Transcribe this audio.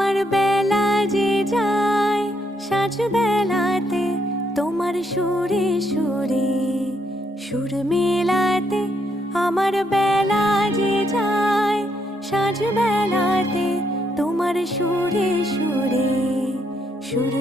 আমার বেলা যে যায় সাঁঝ বেলাতে তোমার সুরে সুরে সুর মেলাতে। আমার বেলা যে যায় সাঁঝ বেলাতে তোমার সুরে সুরে সুর